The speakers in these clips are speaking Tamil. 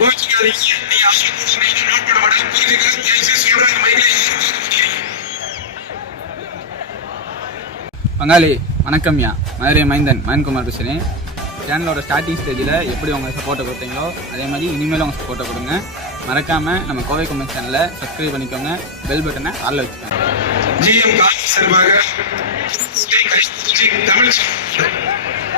பங்காளி வணக்கம்யா மதுரை மைந்தன் மயன்குமார் பேசுகிறேன் சேனலோட ஸ்டார்டிங் ஸ்டேஜில் எப்படி உங்கள் சப்போர்ட்டை கொடுத்தீங்களோ அதே மாதிரி இனிமேலும் உங்கள் சப்போர்ட்டை கொடுங்க மறக்காமல் நம்ம கோவை குமன் சேனலை சப்ஸ்கிரைப் பண்ணிக்கோங்க பெல் பட்டனை அரில் வச்சுக்கோங்க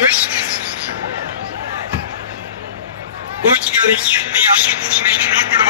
düşünmüş. Bu iki gelmiş. Bir yaşlı kurumayın. Bir